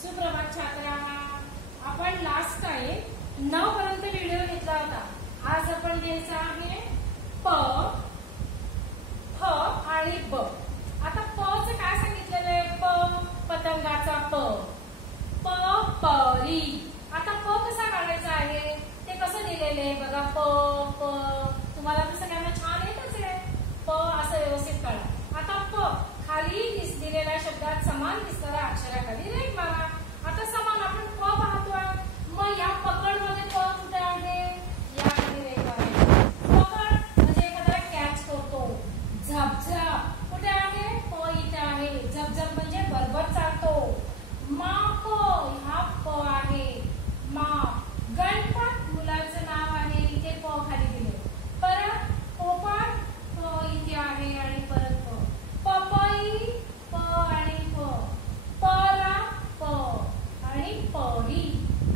सुप्रभात छात्रा, आपण लास्ट टाइम 9 पर्यंत व्हिडिओ घेतला होता। आज आपण घ्यायचा आहे प, फ आणि ब। आता प चं काय सांगितलेलं आहे? प पतंगाचा प, प परी। आता प कसा काढायचा आहे ते कसं दिलेलं आहे बघा। प प तुम्हाला तर सगळ्यांना छान येतच आहे। प असं व्यवस्थित काढा। आता प खाली दिलेल्या शब्दात समान दिसणाऱ्या अक्षराखाली रेघ मारा। आता समान आपण प पाहतोय, मग या पकड मध्ये प कुठे आहे? या खाली रेघ मारायची। पकड म्हणजे एखाद्याला कॅच करतो। झपझप कुठे आहे? प इथे आहे। झपझप म्हणजे बरोबर चालतो। माप हा प आहे। माप गणपत मुलाचं नाव आहे, इथे प खाली दिले। परत पोपट प इथे आहे आणि परत प। पपई प आणि प, परा प आणि परी।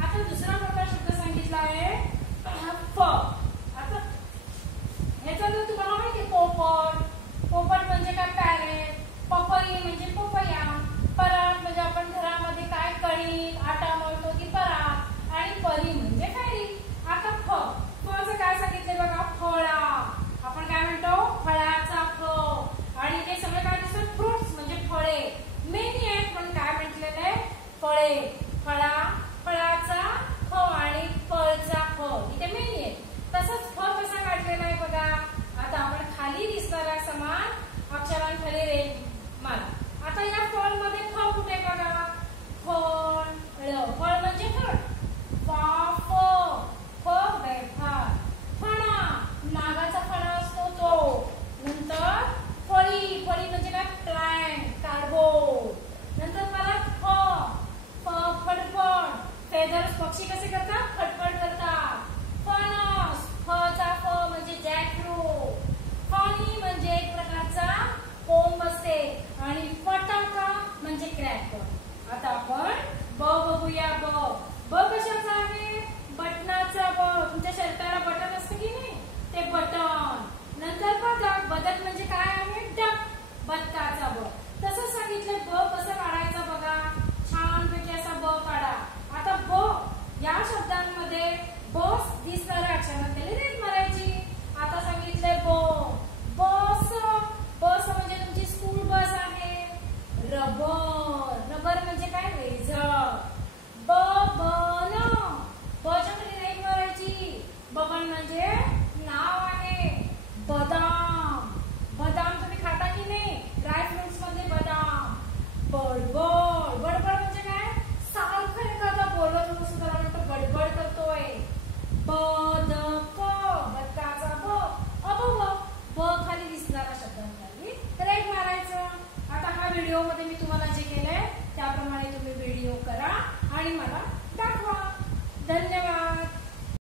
आता दुसरा मोठा शब्द सांगितला आहे फ। आता याचा जर तुम्हाला माहिती आहे पोपट, पोपट म्हणजे काय? पॅरेट। पपई म्हणजे पपया। परात म्हणजे आपण घरामध्ये काय कणिक आटा मळतो ती परात, आणि परी म्हणजे फैरी। आता फ, फचं काय सांगितले बघा? फळा। आपण काय म्हणतो? फळाचा फ। आणि ते सगळे काय दिसतात? फ्रुट्स म्हणजे फळे। मेनी आहेत म्हणून काय म्हटलेलं आहे? फळे। फळा, फळाचा फ आणि फळचा फ, इथे मेनी आहे। तसंच फ कसा काढलेला आहे बघा। आता आपण खाली दिसणाऱ्या समान अक्षरांखाली रेघ मारा। आता या फळ मध्ये फ कुठे बघा? फळ, फळ म्हणजे फळ। वाफ, फ बेफार। फणा, नागाचा फणा असतो तो। नंतर फळी, फळी म्हणजे काय? Plant, cardboard. नंतर परत फ, फ फडफड। फेदर्स पक्षी कसे करतात? फडफड करतात। फणस, फचा फ म्हणजे जॅकफ्रूट। फणी म्हणजे एक प्रकारचा कोंब असते, आणि फटाका म्हणजे क्रॅकर। आता आपण ब बघूया। ब, ब कशाचा आहे? बटनाचा ब। तुमच्या शर्टाला बटन असतं की नाही? ते बटन। नंतर बदक, बदक म्हणजे काय आहे? डक, बदकाचा ब। तसं सांगितलं ब कसं काढायचं बघा। छानपैकी असा ब काढा। आता ब या शब्दांमध्ये ब दिसणाऱ्या अक्षरांखाली रेघ मारायची। आता सांगितलंय ब, बस। बस म्हणजे तुमची स्कूल बस आहे। रबर, रबर म्हणजे काय? रेझर। बबन, बच्या खाली रेघ मारायची। बबन म्हणजे नाव आहे। बदाम, बदाम तुम्ही खाता की नाही? ड्राय फ्रुट्स मध्ये बदाम। बडबड, बडबड म्हणजे काय? सारखं एखादा बोलत असतो त्याला म्हणतो बडबड करतोय। बदक, बदकाचा ब। अबब, ब खाली दिसणाऱ्या शब्दांखाली रेघ मारायचं। आता हा व्हिडिओ मध्ये मी तुम्हाला जे केलंय त्याप्रमाणे तुम्ही व्हिडिओ करा आणि मला